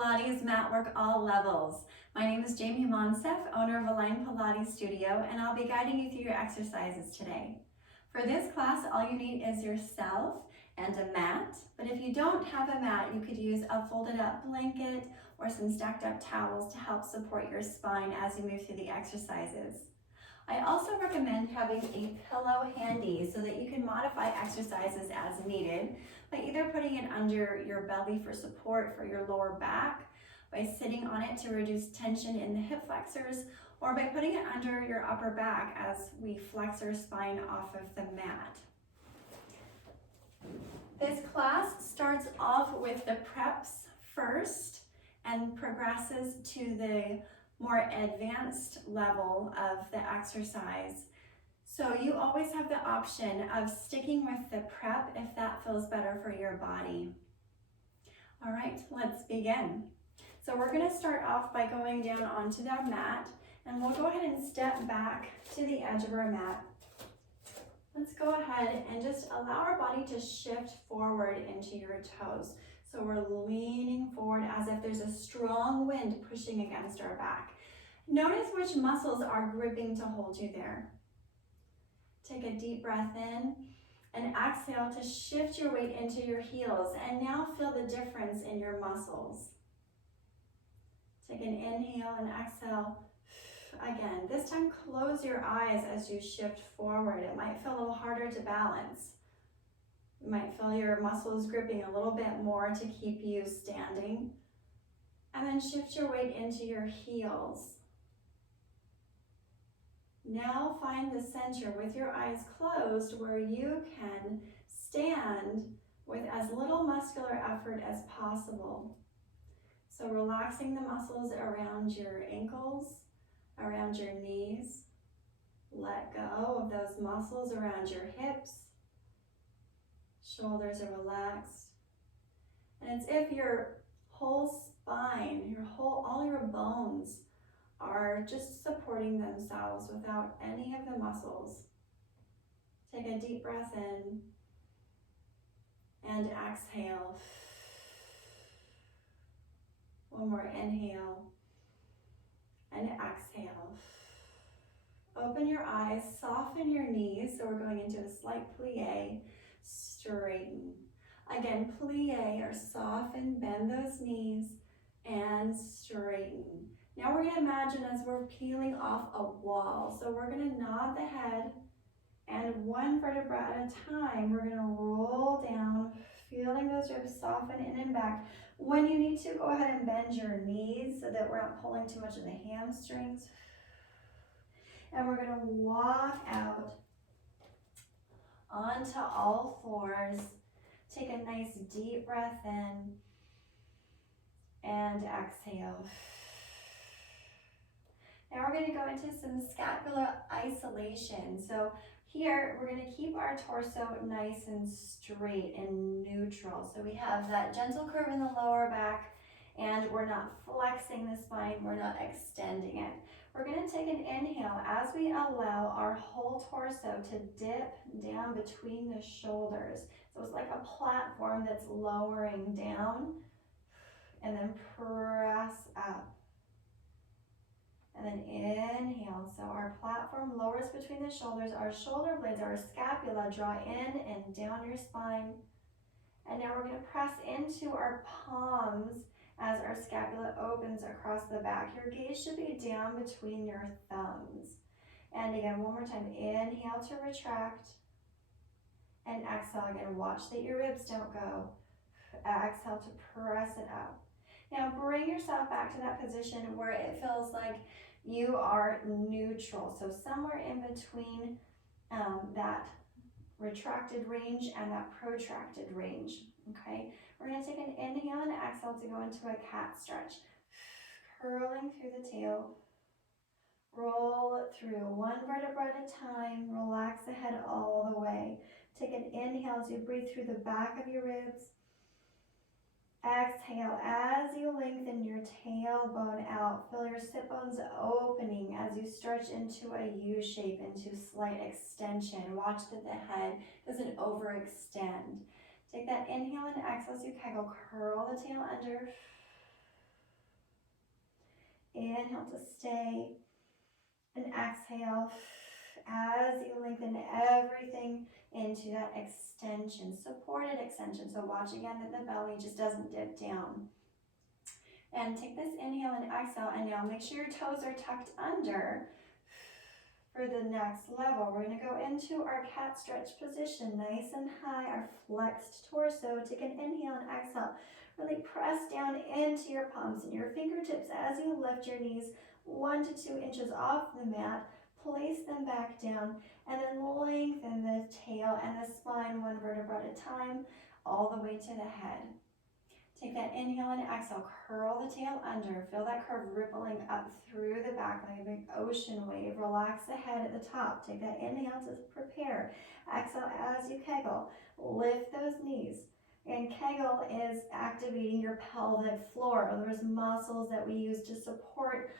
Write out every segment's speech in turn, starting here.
Pilates, Matwork, all levels. My name is Jamie Monsef, owner of Align Pilates Studio, and I'll be guiding you through your exercises today. For this class, all you need is yourself and a mat, but if you don't have a mat, you could use a folded up blanket or some stacked up towels to help support your spine as you move through the exercises. I also recommend having a pillow handy so that you can modify exercises as needed by either putting it under your belly for support for your lower back, by sitting on it to reduce tension in the hip flexors, or by putting it under your upper back as we flex our spine off of the mat. This class starts off with the preps first and progresses to the more advanced level of the exercise. So you always have the option of sticking with the prep if that feels better for your body. All right, let's begin. So we're gonna start off by going down onto the mat, and we'll go ahead and step back to the edge of our mat. Let's go ahead and just allow our body to shift forward into your toes. So we're leaning forward as if there's a strong wind pushing against our back. Notice which muscles are gripping to hold you there. Take a deep breath in and exhale to shift your weight into your heels, and now feel the difference in your muscles. Take an inhale and exhale again. This time close your eyes as you shift forward. It might feel a little harder to balance. You might feel your muscles gripping a little bit more to keep you standing. And then shift your weight into your heels. Now find the center with your eyes closed where you can stand with as little muscular effort as possible. So relaxing the muscles around your ankles, around your knees. Let go of those muscles around your hips. Shoulders are relaxed. And it's if your whole spine, all your bones are just supporting themselves without any of the muscles. Take a deep breath in and exhale. One more inhale and exhale. Open your eyes, soften your knees. So we're going into a slight plie, straighten. Again, plie or soften, bend those knees and straighten. Now we're going to imagine as we're peeling off a wall. So we're going to nod the head, and one vertebra at a time, we're going to roll down, feeling those ribs soften in and back. When you need to, go ahead and bend your knees so that we're not pulling too much in the hamstrings. And we're going to walk out onto all fours. Take a nice deep breath in and exhale. Now we're going to go into some scapular isolation. So here we're going to keep our torso nice and straight and neutral. So we have that gentle curve in the lower back, and we're not flexing the spine, we're not extending it. We're going to take an inhale as we allow our whole torso to dip down between the shoulders. So it's like a platform that's lowering down, and then press up. And then inhale, so our platform lowers between the shoulders, our shoulder blades, our scapula draw in and down your spine. And now we're going to press into our palms as our scapula opens across the back. Your gaze should be down between your thumbs. And again, one more time, inhale to retract. And exhale again, watch that your ribs don't go. Exhale to press it up. Now bring yourself back to that position where it feels like you are neutral. So somewhere in between that retracted range and that protracted range, okay? We're gonna take an inhale and exhale to go into a cat stretch. Curling through the tail. Roll it through one vertebra at a time. Relax the head all the way. Take an inhale as you breathe through the back of your ribs. Exhale as you lengthen your tailbone out. Feel your sit bones opening as you stretch into a U shape, into slight extension. Watch that the head doesn't overextend. Take that inhale and exhale as you kegel. Curl the tail under. Inhale to stay. And exhale as you lengthen everything into that extension, supported extension. So watch again that the belly just doesn't dip down. And take this inhale and exhale, and now make sure your toes are tucked under for the next level. We're going to go into our cat stretch position, nice and high, our flexed torso. Take an inhale and exhale. Really press down into your palms and your fingertips as you lift your knees 1 to 2 inches off the mat. Place them back down, and then lengthen the tail and the spine 1 vertebra at a time, all the way to the head. Take that inhale and exhale, curl the tail under, feel that curve rippling up through the back like a big ocean wave. Relax the head at the top. Take that inhale to prepare. Exhale as you kegel. Lift those knees. And kegel is activating your pelvic floor, those muscles that we use to support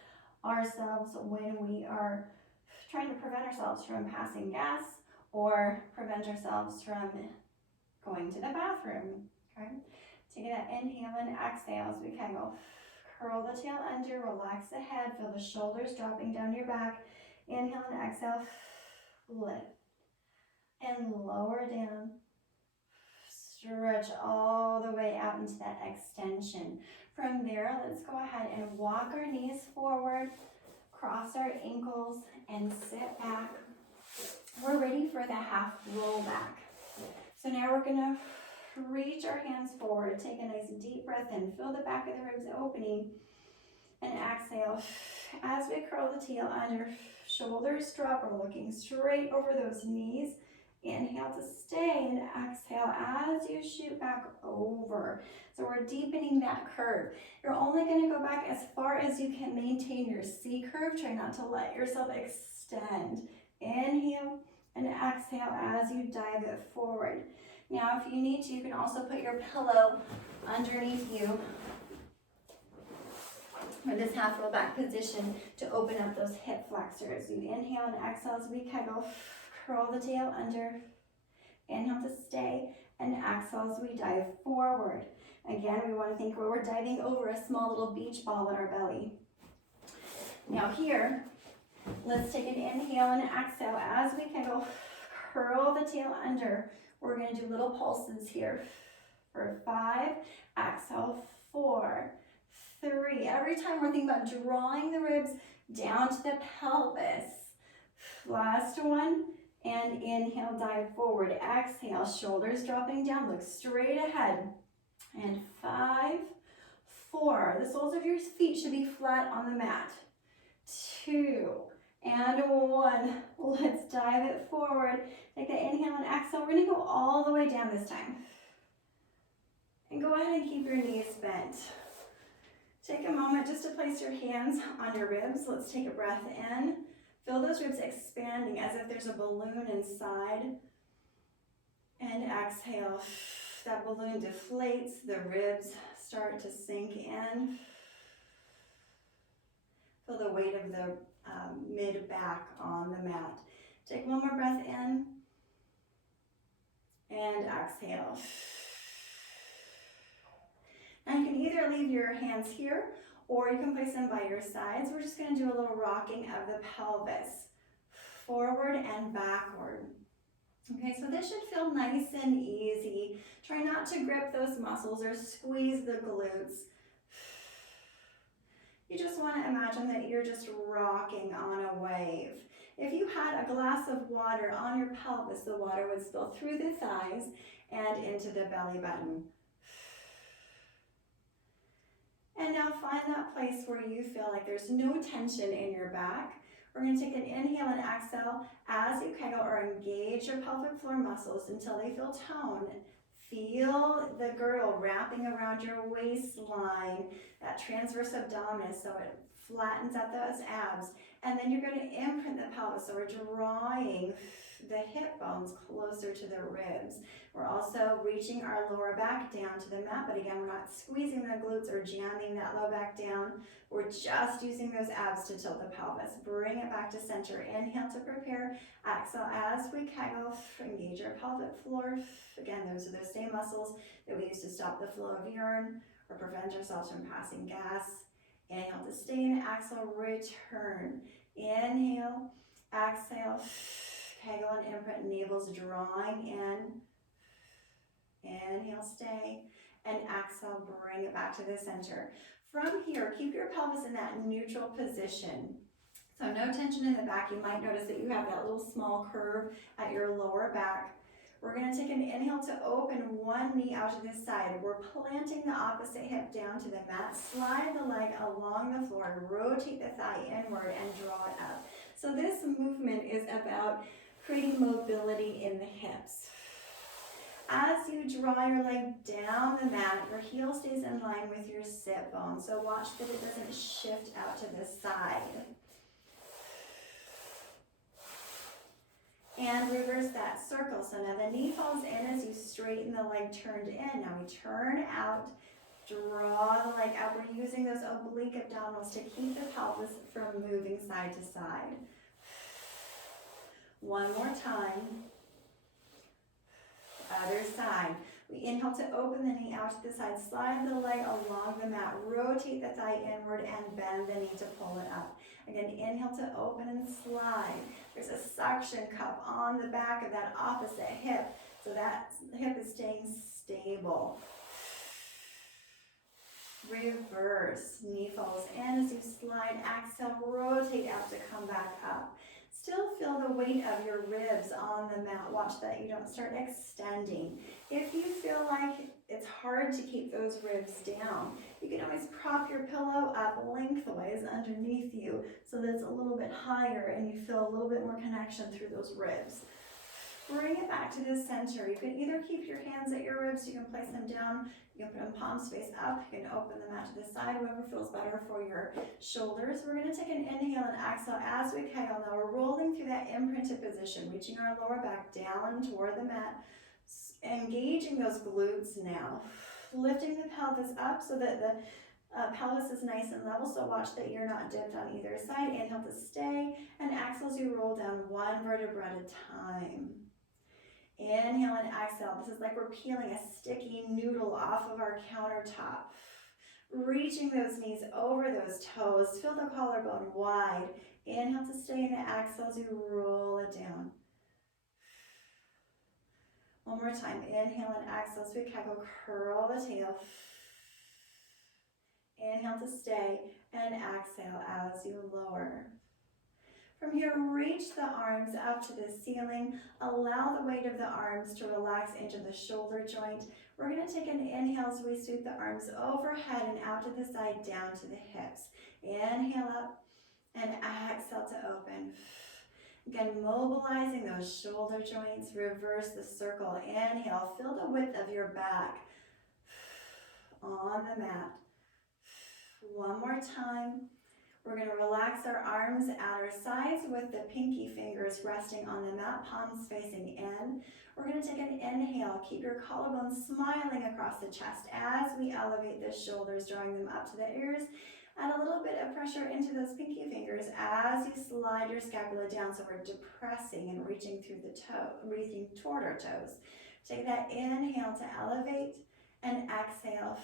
ourselves when we are trying to prevent ourselves from passing gas or prevent ourselves from going to the bathroom. Okay? Take that inhale and exhale as we kegel. Curl the tail under, relax the head, feel the shoulders dropping down your back. Inhale and exhale, lift and lower down. Stretch all the way out into that extension. From there, let's go ahead and walk our knees forward, cross our ankles, and sit back. We're ready for the half roll back. So now we're gonna reach our hands forward. Take a nice deep breath in. Feel the back of the ribs opening. And exhale. As we curl the tail under, shoulders drop. We're looking straight over those knees. Inhale to stay, and exhale as you shoot back over. So we're deepening that curve. You're only going to go back as far as you can maintain your C curve. Try not to let yourself extend. Inhale and exhale as you dive it forward. Now, if you need to, you can also put your pillow underneath you for this half roll back position to open up those hip flexors. You inhale and exhale as we kegel. Curl the tail under. Inhale to stay, and exhale as we dive forward. Again, we want to think where we're diving over a small little beach ball in our belly. Now here, let's take an inhale and exhale as we kegel. Curl the tail under. We're going to do little pulses here. For 5, exhale, 4, 3. Every time we're thinking about drawing the ribs down to the pelvis. Last one. And inhale, dive forward. Exhale, shoulders dropping down. Look straight ahead. And 5, 4. The soles of your feet should be flat on the mat. 2, and 1. Let's dive it forward. Take the inhale and exhale. We're going to go all the way down this time. And go ahead and keep your knees bent. Take a moment just to place your hands on your ribs. Let's take a breath in. Feel those ribs expanding as if there's a balloon inside. And exhale. That balloon deflates. The ribs start to sink in. Feel the weight of the mid-back on the mat. Take one more breath in. And exhale. Now you can either leave your hands here or you can place them by your sides. We're just going to do a little rocking of the pelvis, forward and backward. Okay, so this should feel nice and easy. Try not to grip those muscles or squeeze the glutes. You just want to imagine that you're just rocking on a wave. If you had a glass of water on your pelvis, the water would spill through the thighs and into the belly button. And now find that place where you feel like there's no tension in your back. We're going to take an inhale and exhale as you kegel or engage your pelvic floor muscles until they feel toned. Feel the girdle wrapping around your waistline, that transverse abdominis, so it flattens out those abs. And then you're going to imprint the pelvis, so we're drawing the hip bones closer to the ribs. We're also reaching our lower back down to the mat, but again, we're not squeezing the glutes or jamming that low back down. We're just using those abs to tilt the pelvis. Bring it back to center. Inhale to prepare. Exhale as we kegel. Engage our pelvic floor. Again, those are those same muscles that we use to stop the flow of urine or prevent ourselves from passing gas. Inhale to stay and exhale, return. Inhale, exhale, kegel and imprint, navel's drawing in. Inhale, stay, and exhale, bring it back to the center. From here, keep your pelvis in that neutral position. So no tension in the back. You might notice that you have that little small curve at your lower back. We're going to take an inhale to open one knee out to the side. We're planting the opposite hip down to the mat. Slide the leg along the floor. Rotate the thigh inward and draw it up. So this movement is about creating mobility in the hips. As you draw your leg down the mat, your heel stays in line with your sit bone. So watch that it doesn't shift out to the side. And reverse that circle. So now the knee falls in as you straighten the leg turned in. Now we turn out, draw the leg up. We're using those oblique abdominals to keep the pelvis from moving side to side. One more time. Other side. We inhale to open the knee out to the side. Slide the leg along the mat. Rotate the thigh inward and bend the knee to pull it up. Again, inhale to open and slide. There's a suction cup on the back of that opposite hip, so that hip is staying stable. Reverse. Knee falls in as you slide. Exhale, rotate out to come back up. Still feel the weight of your ribs on the mat. Watch that you don't start extending. If you feel like it's hard to keep those ribs down, you can always prop your pillow up lengthwise underneath you so that it's a little bit higher and you feel a little bit more connection through those ribs. Bring it back to the center. You can either keep your hands at your ribs, you can place them down, you can put them palms face up, you can open the mat to the side, whatever feels better for your shoulders. We're going to take an inhale and exhale as we kegel. Now we're rolling through that imprinted position, reaching our lower back down toward the mat, engaging those glutes now, lifting the pelvis up so that the pelvis is nice and level, so watch that you're not dipped on either side. Inhale to stay, and exhale as you roll down one vertebra at a time. Inhale and exhale. This is like we're peeling a sticky noodle off of our countertop. Reaching those knees over those toes. Feel the collarbone wide. Inhale to stay and exhale as you roll it down. One more time. Inhale and exhale as we kegel. Curl the tail. Inhale to stay and exhale as you lower. From here, reach the arms up to the ceiling. Allow the weight of the arms to relax into the shoulder joint. We're going to take an inhale as we sweep the arms overhead and out to the side, down to the hips. Inhale up and exhale to open. Again, mobilizing those shoulder joints. Reverse the circle. Inhale, feel the width of your back on the mat. One more time. We're going to relax our arms at our sides with the pinky fingers resting on the mat, palms facing in. We're going to take an inhale. Keep your collarbone smiling across the chest as we elevate the shoulders, drawing them up to the ears. Add a little bit of pressure into those pinky fingers as you slide your scapula down, so we're depressing and reaching through the toe, reaching toward our toes. Take that inhale to elevate and exhale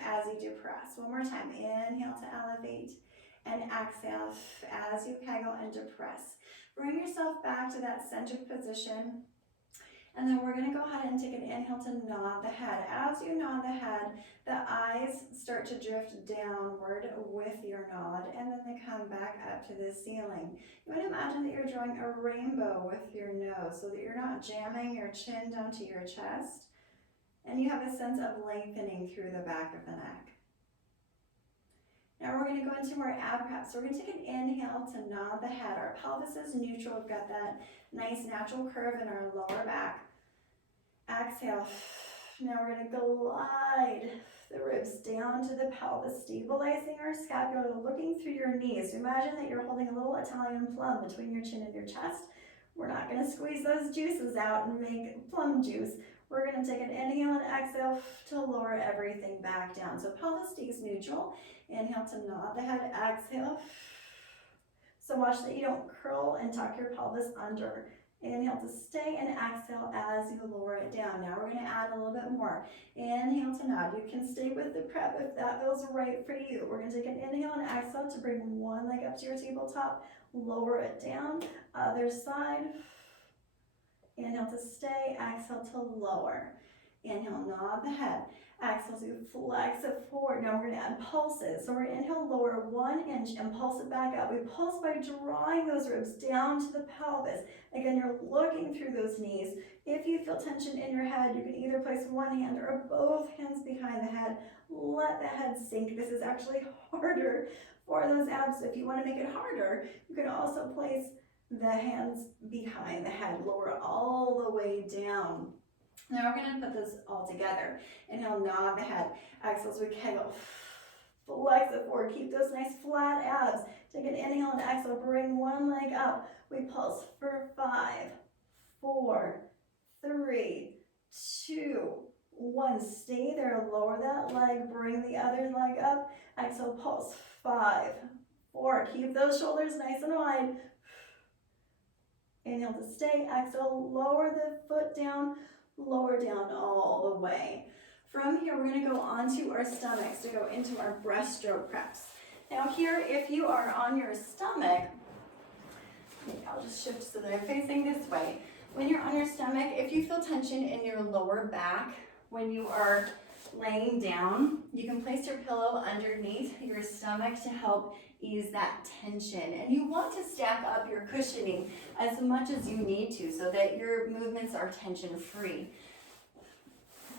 as you depress. One more time. Inhale to elevate and exhale as you kegel and depress. Bring yourself back to that centered position. And then we're going to go ahead and take an inhale to nod the head. As you nod the head, the eyes start to drift downward with your nod, and then they come back up to the ceiling. You want to imagine that you're drawing a rainbow with your nose so that you're not jamming your chin down to your chest, and you have a sense of lengthening through the back of the neck. Now we're going to go into our ab prep. So we're going to take an inhale to nod the head. Our pelvis is neutral. We've got that nice natural curve in our lower back. Exhale. Now we're going to glide the ribs down to the pelvis, stabilizing our scapula, looking through your knees. Imagine that you're holding a little Italian plum between your chin and your chest. We're not going to squeeze those juices out and make plum juice. We're going to take an inhale and exhale to lower everything back down. So pelvis stays neutral. Inhale to nod the head, exhale. So watch that you don't curl and tuck your pelvis under. Inhale to stay and exhale as you lower it down. Now we're going to add a little bit more. Inhale to nod. You can stay with the prep if that feels right for you. We're going to take an inhale and exhale to bring one leg up to your tabletop. Lower it down. Other side. Inhale to stay. Exhale to lower. Inhale, nod the head. Exhale to flex it forward. Now we're going to add pulses. So we're going to inhale, lower 1 inch and pulse it back up. We pulse by drawing those ribs down to the pelvis. Again, you're looking through those knees. If you feel tension in your head, you can either place one hand or both hands behind the head. Let the head sink. This is actually harder for those abs. If you want to make it harder, you can also place the hands behind the head. Lower all the way down. Now we're going to put this all together. Inhale, nod the head. Exhale as we kegel. Flex it forward. Keep those nice flat abs. Take an inhale and exhale. Bring one leg up. We pulse for 5, 4, 3, 2, 1. Stay there. Lower that leg. Bring the other leg up. Exhale, pulse. 5, 4. Keep those shoulders nice and wide. Inhale to stay. Exhale, lower the foot down. Lower down all the way. From here, we're going to go onto our stomachs to go into our breaststroke preps. Now here, if you are on your stomach, I'll just shift so that I'm facing this way. When you're on your stomach, if you feel tension in your lower back, when you are laying down, you can place your pillow underneath your stomach to help ease that tension. And you want to stack up your cushioning as much as you need to so that your movements are tension free.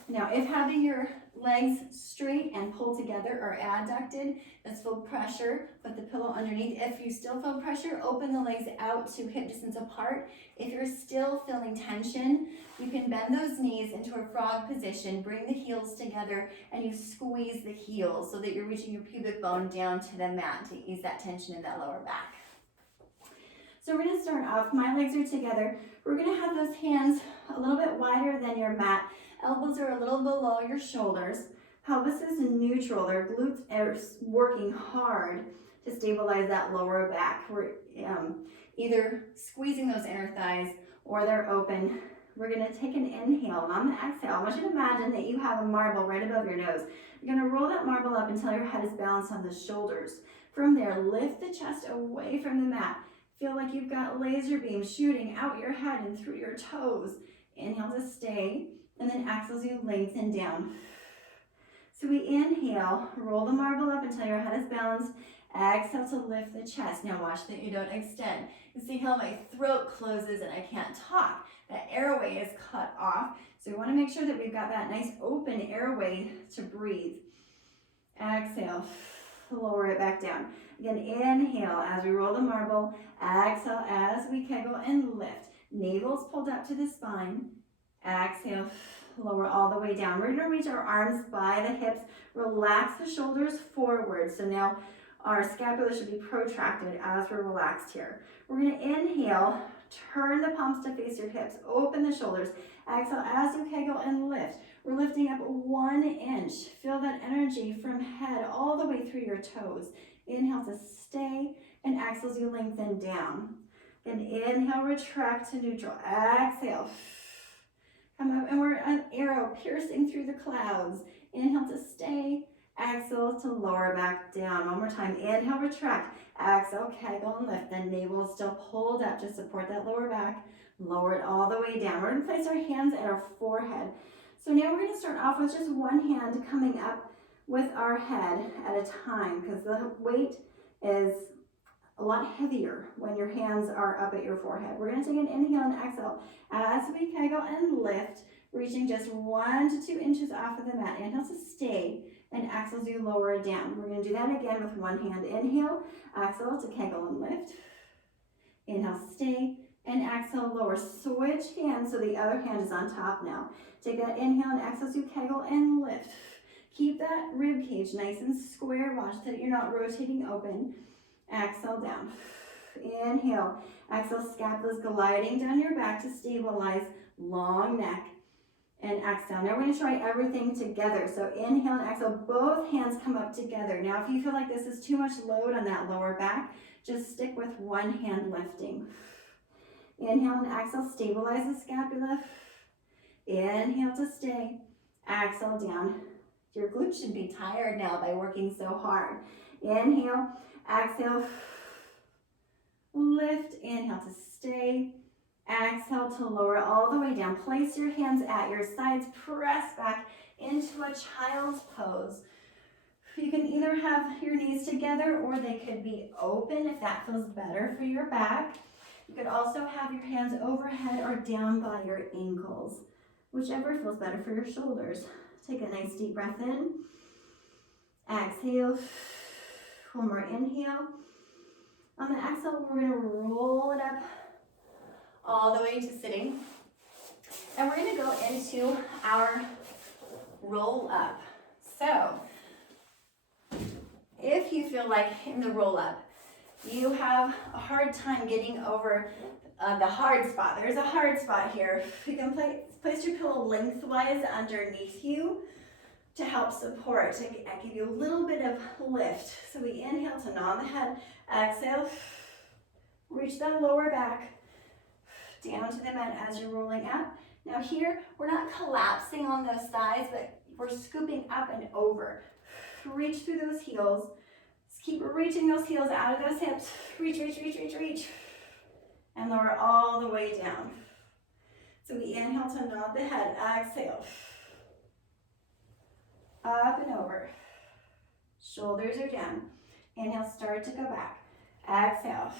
Now, if having your legs straight and pulled together or adducted, that's full pressure, put the pillow underneath. If you still feel pressure, open the legs out to hip distance apart. If you're still feeling tension, you can bend those knees into a frog position, bring the heels together, and you squeeze the heels so that you're reaching your pubic bone down to the mat to ease that tension in that lower back. So we're going to start off, my legs are together. We're going to have those hands a little bit wider than your mat. Elbows are a little below your shoulders. Pelvis is neutral. Their glutes are working hard to stabilize that lower back. We're either squeezing those inner thighs or they're open. We're going to take an inhale, and on the exhale, I want you to imagine that you have a marble right above your nose. You're going to roll that marble up until your head is balanced on the shoulders. From there, lift the chest away from the mat. Feel like you've got laser beams shooting out your head and through your toes. Inhale to stay, and then exhale as you lengthen down. So we inhale, roll the marble up until your head is balanced. Exhale to lift the chest. Now watch that you don't extend. You see how my throat closes and I can't talk. That airway is cut off. So we want to make sure that we've got that nice open airway to breathe. Exhale, lower it back down. Again, inhale as we roll the marble. Exhale as we kegel and lift. Navel's pulled up to the spine. Exhale, lower all the way down. We're going to reach our arms by the hips. Relax the shoulders forward. So now our scapula should be protracted as we're relaxed here. We're going to inhale, turn the palms to face your hips, open the shoulders. Exhale as you kegel and lift. We're lifting up 1 inch. Feel that energy from head all the way through your toes. Inhale to stay, and exhale as you lengthen down. Then inhale, retract to neutral. Exhale. Come up, and we're an arrow piercing through the clouds. Inhale to stay. Exhale to lower back down. One more time. Inhale, retract. Exhale, kegel and lift. Then navel is still pulled up to support that lower back. Lower it all the way down. We're going to place our hands at our forehead. So now we're going to start off with just one hand coming up with our head at a time, because the weight is a lot heavier when your hands are up at your forehead. We're going to take an inhale and exhale as we kegel and lift, reaching just 1 to 2 inches off of the mat. Inhale to stay, and exhale as you lower it down. We're going to do that again with one hand. Inhale, exhale to kegel and lift. Inhale, stay, and exhale, lower. Switch hands so the other hand is on top now. Take that inhale and exhale as you kegel and lift. Keep that rib cage nice and square. Watch that you're not rotating open. Exhale down. Inhale. Exhale, scapula's gliding down your back to stabilize. Long neck. And exhale. Now we're going to try everything together. So inhale and exhale. Both hands come up together. Now if you feel like this is too much load on that lower back, just stick with one hand lifting. Inhale and exhale, stabilize the scapula. Inhale to stay. Exhale down. Your glutes should be tired now by working so hard. Inhale, exhale, lift. Inhale to stay. Exhale to lower all the way down. Place your hands at your sides. Press back into a child's pose. You can either have your knees together or they could be open if that feels better for your back. You could also have your hands overhead or down by your ankles, whichever feels better for your shoulders. Take a nice deep breath in. Exhale. One more inhale. On the exhale, we're going to roll it up all the way to sitting. And we're going to go into our roll up. So, if you feel like in the roll up, you have a hard time getting over the hard spot. There's a hard spot here. You can place your pillow lengthwise underneath you to help support, to give you a little bit of lift. So we inhale to nod the head, exhale, reach that lower back, down to the mat as you're rolling up. Now here, we're not collapsing on those thighs, but we're scooping up and over. Reach through those heels. Keep reaching those heels out of those hips. Reach, reach, reach, reach, reach. And lower all the way down. So we inhale to nod the head, exhale. Up and over. Shoulders are down. Inhale, start to go back. Exhale.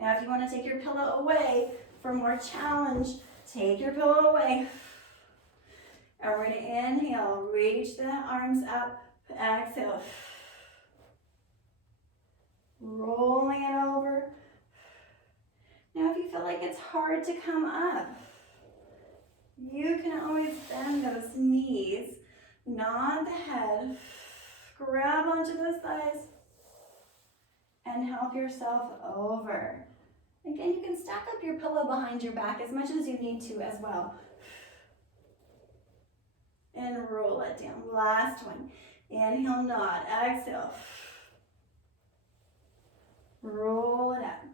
Now if you want to take your pillow away for more challenge, take your pillow away. And we're going to inhale, reach the arms up, exhale. Rolling it over. Now if you feel like it's hard to come up, you can always bend those knees, nod the head, grab onto those thighs, and help yourself over. Again, you can stack up your pillow behind your back as much as you need to as well. And roll it down. Last one. Inhale, nod, exhale. Roll it up.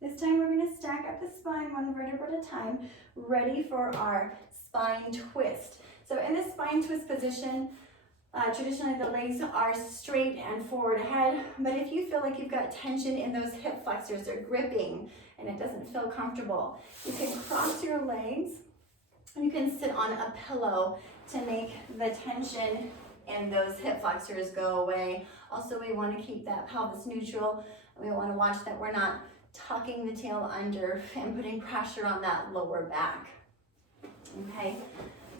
This time we're going to stack up the spine one vertebra at a time, ready for our spine twist. So in this spine twist position, traditionally the legs are straight and forward ahead, but if you feel like you've got tension in those hip flexors, they're gripping and it doesn't feel comfortable, you can cross your legs. You can sit on a pillow to make the tension in those hip flexors go away. Also, we want to keep that pelvis neutral. We want to watch that we're not tucking the tail under and putting pressure on that lower back. Okay,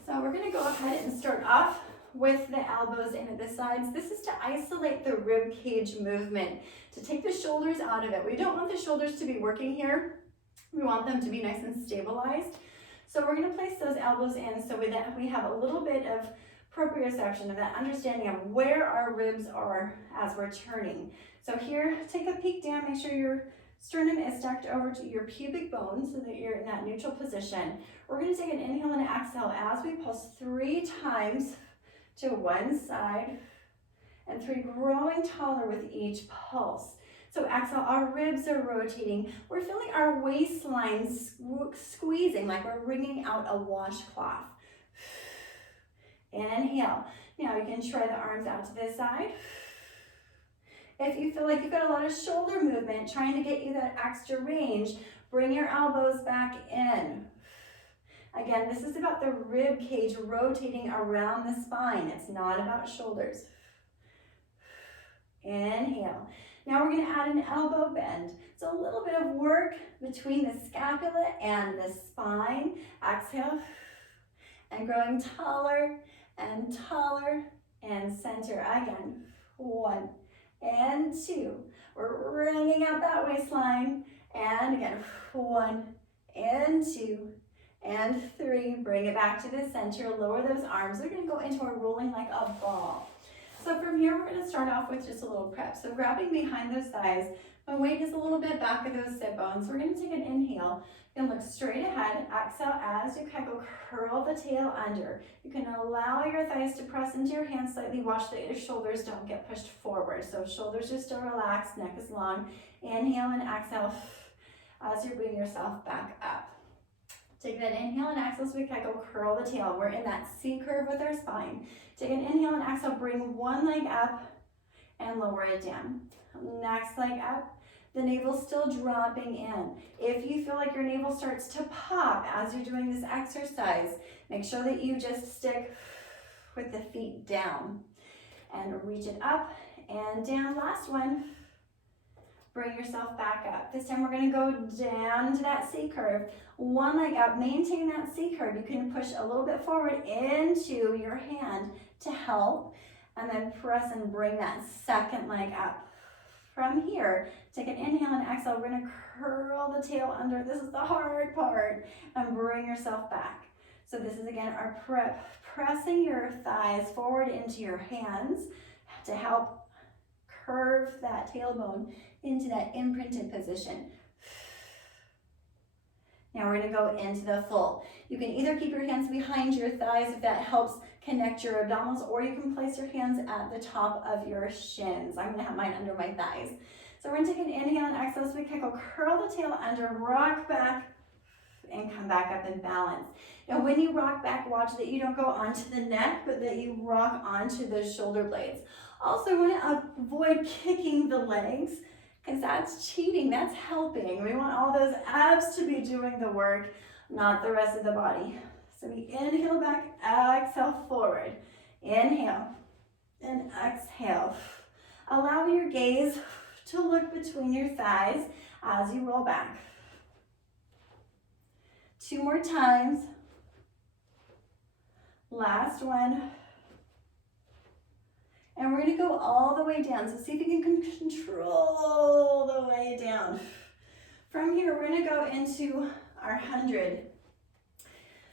so we're going to go ahead and start off with the elbows in at the sides. This is to isolate the rib cage movement, to take the shoulders out of it. We don't want the shoulders to be working here. We want them to be nice and stabilized. So we're going to place those elbows in so that we have a little bit of proprioception, of that understanding of where our ribs are as we're turning. So here, take a peek down, make sure your sternum is stacked over to your pubic bone so that you're in that neutral position. We're going to take an inhale and an exhale as we pulse 3 times to one side and 3, growing taller with each pulse. So exhale, our ribs are rotating. We're feeling our waistline squeezing like we're wringing out a washcloth. Inhale. Now you can try the arms out to this side. If you feel like you've got a lot of shoulder movement, trying to get you that extra range, bring your elbows back in. Again, this is about the rib cage rotating around the spine. It's not about shoulders. Inhale. Now we're going to add an elbow bend. So a little bit of work between the scapula and the spine. Exhale. And growing taller and taller and center again. 1 and 2. We're wringing out that waistline. And again, 1 and 2 and 3. Bring it back to the center. Lower those arms. We're going to go into a rolling like a ball. So from here, we're going to start off with just a little prep. So grabbing behind those thighs, my weight is a little bit back of those sit bones. We're going to take an inhale. You can look straight ahead. Exhale as you kind of curl the tail under. You can allow your thighs to press into your hands slightly. Watch that your shoulders don't get pushed forward. So shoulders are still relaxed, neck is long. Inhale and exhale. as you bring yourself back up. Take that inhale and exhale as we kegel, curl the tail. We're in that C curve with our spine. Take an inhale and exhale, bring one leg up and lower it down. Next leg up, the navel's still dropping in. If you feel like your navel starts to pop as you're doing this exercise, make sure that you just stick with the feet down and reach it up and down. Last one. Bring yourself back up. This time we're going to go down into that C curve. One leg up, maintain that C curve. You can push a little bit forward into your hand to help, and then press and bring that second leg up. From here, take an inhale and exhale. We're going to curl the tail under. This is the hard part, and bring yourself back. So this is again our pressing your thighs forward into your hands to help curve that tailbone into that imprinted position. Now we're going to go into the full. You can either keep your hands behind your thighs if that helps connect your abdominals, or you can place your hands at the top of your shins. I'm going to have mine under my thighs. So we're going to take an inhale and exhale as we kegel, curl the tail under, rock back, and come back up and balance. Now when you rock back, watch that you don't go onto the neck, but that you rock onto the shoulder blades. Also want to avoid kicking the legs, because that's cheating, that's helping. We want all those abs to be doing the work, not the rest of the body. So we inhale back, exhale forward. Inhale and exhale. Allow your gaze to look between your thighs as you roll back. 2 more times. Last one. And we're going to go all the way down. So see if you can control the way down. From here, we're going to go into our 100.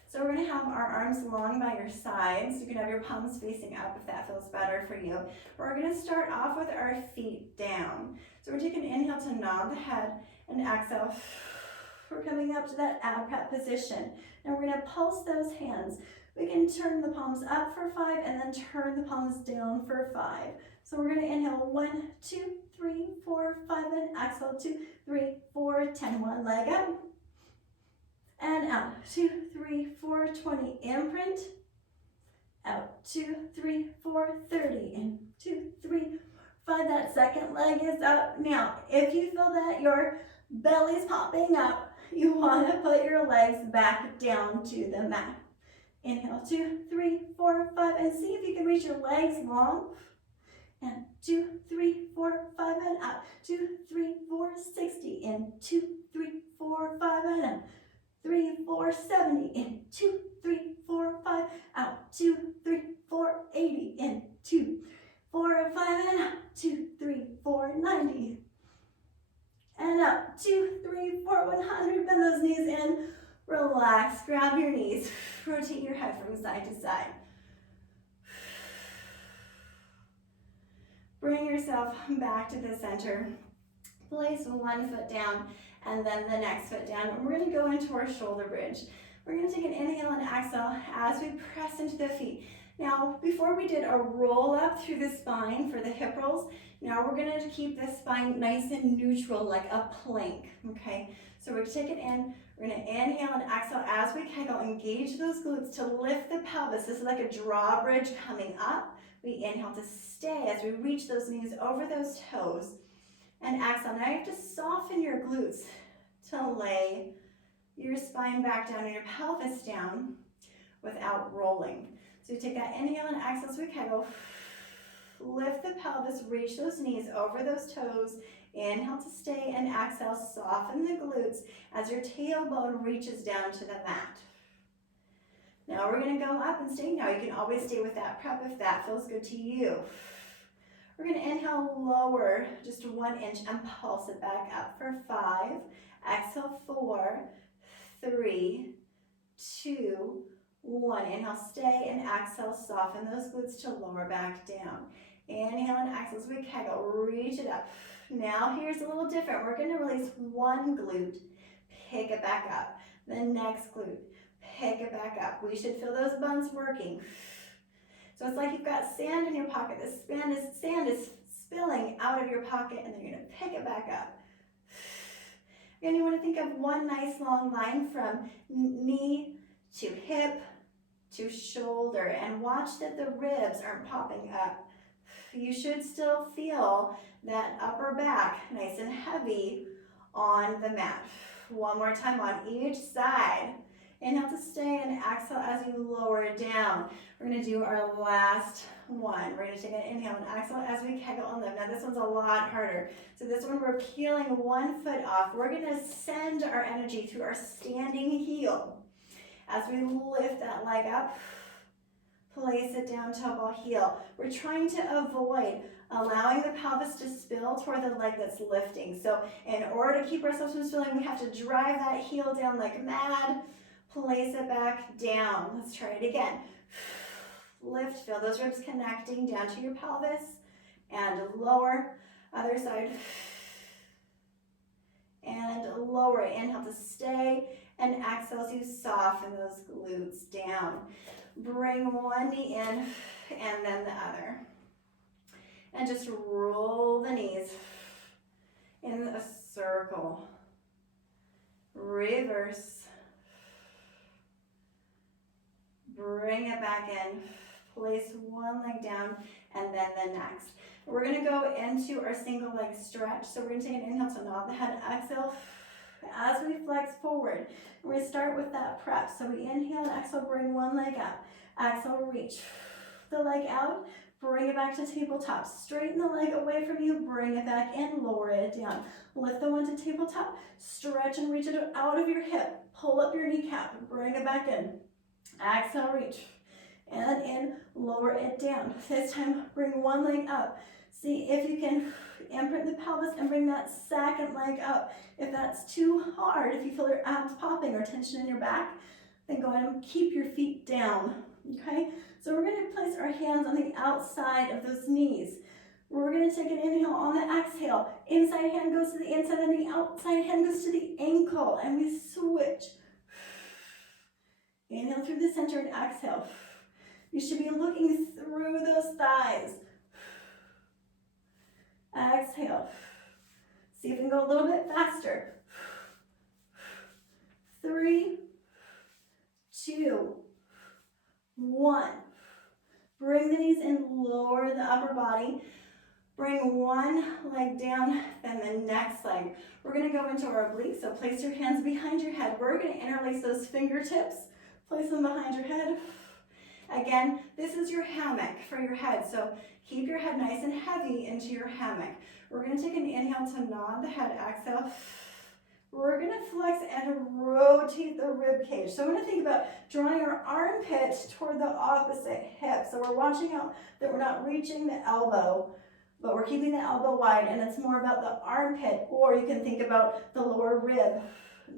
So we're going to have our arms long by your sides. You can have your palms facing up if that feels better for you. We're going to start off with our feet down. So we're taking an inhale to nod the head and exhale. We're coming up to that ab prep position. Now we're going to pulse those hands. We can turn the palms up for 5 and then turn the palms down for 5. So we're going to inhale 1, 2, 3, 4, 5, and exhale 2, 3, 4, 10. One leg up and out. 2, 3, 4, 20. Imprint. Out. 2, 3, 4, 30. In 2, 3, 5. That second leg is up. Now, if you feel that your belly's popping up, you want to put your legs back down to the mat. Inhale, 2, 3, 4, 5, and see if you can reach your legs long. And 2, 3, 4, 5, and out. 2, 3, 4, 60. In 2, 3, 4, 5, and out. 3, 4, 70. In 2, 3, 4, 5, out. 2, 3, 4, 80. In 2, 4, 5, and out. 2, 3, 4, 90. And up. 2, 3, 4, 100. Bend those knees in. Relax, grab your knees, rotate your head from side to side. Bring yourself back to the center. Place one foot down and then the next foot down. And we're going to go into our shoulder bridge. We're going to take an inhale and exhale as we press into the feet. Now, before we did a roll up through the spine for the hip rolls, now we're going to keep the spine nice and neutral like a plank, okay? So we're going to take it in. We're going to inhale and exhale as we kegel, engage those glutes to lift the pelvis. This is like a drawbridge coming up. We inhale to stay as we reach those knees over those toes. And exhale. Now you have to soften your glutes to lay your spine back down and your pelvis down without rolling. So you take that inhale and exhale as we kegel. Lift the pelvis, reach those knees over those toes. Inhale to stay and exhale, soften the glutes as your tailbone reaches down to the mat. Now we're going to go up and stay. Now you can always stay with that prep if that feels good to you. We're going to inhale, lower just 1 inch and pulse it back up for 5. Exhale, 4, 3, 2, 1. Inhale, stay and exhale, soften those glutes to lower back down. Inhale and exhale as we kegel, reach it up. Now here's a little different. We're going to release one glute, pick it back up. The next glute, pick it back up. We should feel those buns working. So it's like you've got sand in your pocket. This sand is spilling out of your pocket, and then you're going to pick it back up. Again, you want to think of one nice long line from knee to hip to shoulder, and watch that the ribs aren't popping up. You should still feel that upper back nice and heavy on the mat. One more time on each side. Inhale to stay and exhale as you lower it down. We're going to do our last one. We're going to take an inhale and exhale as we kegel and lift. Now this one's a lot harder. So this one we're peeling one foot off. We're going to send our energy through our standing heel. As we lift that leg up, place it down, toe ball, heel. We're trying to avoid allowing the pelvis to spill toward the leg that's lifting. So in order to keep ourselves from spilling, we have to drive that heel down like mad. Place it back down. Let's try it again. Lift, feel those ribs connecting down to your pelvis and lower. Other side. And lower. Inhale to stay and exhale as you soften those glutes down. Bring one knee in and then the other. And just roll the knees in a circle. Reverse. Bring it back in. Place one leg down and then the next. We're going to go into our single leg stretch. So we're going to take an inhale to nod the head, exhale as we flex forward. We're going to start with that prep. So we inhale and exhale, bring one leg up. Exhale, reach the leg out, bring it back to tabletop. Straighten the leg away from you, bring it back in, lower it down. Lift the one to tabletop, stretch and reach it out of your hip. Pull up your kneecap, bring it back in. Exhale, reach. And in, lower it down. This time, bring one leg up. See if you can imprint the pelvis and bring that second leg up. If that's too hard, if you feel your abs popping or tension in your back, then go ahead and keep your feet down, okay? So we're gonna place our hands on the outside of those knees. We're gonna take an inhale on the exhale. Inside hand goes to the inside and the outside hand goes to the ankle, and we switch. Inhale through the center and exhale. You should be looking through those thighs. Exhale. See if you can go a little bit faster. 3, 2, 1. Bring the knees in, lower the upper body. Bring one leg down, then the next leg. We're going to go into our obliques, so place your hands behind your head. We're going to interlace those fingertips. Place them behind your head. Again, this is your hammock for your head, so keep your head nice and heavy into your hammock. We're going to take an inhale to nod the head, exhale. We're going to flex and rotate the rib cage. So I'm going to think about drawing our armpit toward the opposite hip. So we're watching out that we're not reaching the elbow, but we're keeping the elbow wide, and it's more about the armpit, or you can think about the lower rib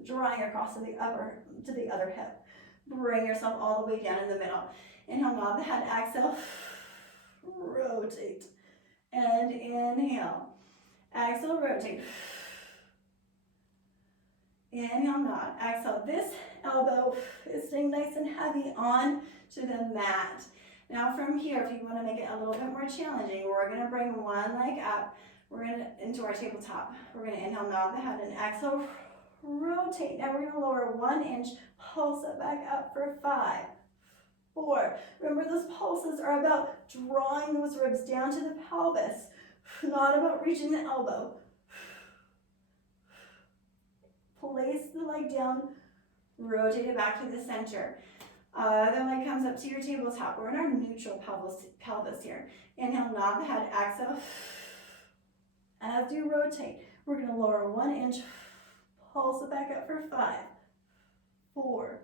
drawing across to the other hip. Bring yourself all the way down in the middle. Inhale, nod the head, exhale, rotate, and inhale. Exhale, rotate. Inhale, nod, exhale. This elbow is staying nice and heavy on to the mat. Now from here, if you want to make it a little bit more challenging, we're going to bring one leg up. We're going to into our tabletop. We're going to inhale, nod the head, and exhale, rotate. Now we're going to lower 1 inch, pulse it back up for 5, 4. Remember, those pulses are about drawing those ribs down to the pelvis, not about reaching the elbow. Place the leg down, rotate it back to the center. Other leg comes up to your tabletop. We're in our neutral pelvis here. Inhale, nod the head, exhale. As you rotate, we're going to lower 1 inch, pulse it back up for 5, 4,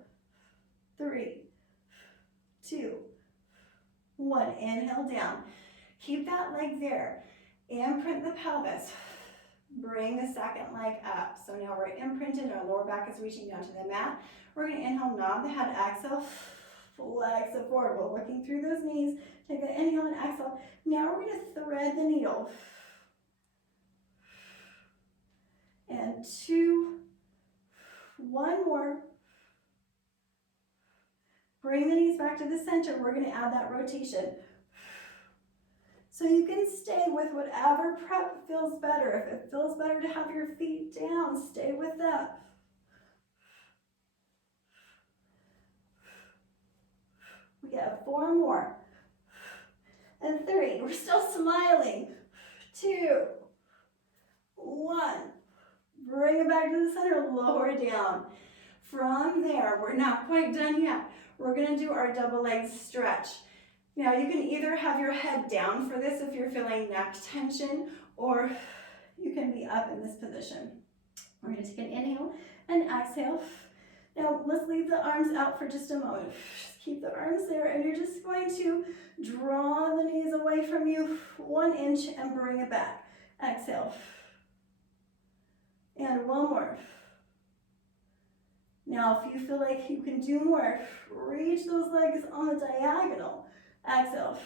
3, 2, 1. Inhale down. Keep that leg there. Imprint the pelvis. Bring the second leg up. So now we're imprinted. Our lower back is reaching down to the mat. We're going to inhale, nod the head, exhale, flex it forward. We're working through those knees. Take an inhale and exhale. Now we're going to thread the needle. And 2, 1 more. Bring the knees back to the center. We're going to add that rotation. So you can stay with whatever prep feels better. If it feels better to have your feet down, stay with that. We have 4 more. And 3, we're still smiling. 2, 1. Bring it back to the center, lower down. From there, we're not quite done yet. We're gonna do our double leg stretch. Now you can either have your head down for this if you're feeling neck tension, or you can be up in this position. We're gonna take an inhale and exhale. Now let's leave the arms out for just a moment. Just keep the arms there, and you're just going to draw the knees away from you 1 inch and bring it back. Exhale. And 1 more. Now if you feel like you can do more, reach those legs on the diagonal. Exhale.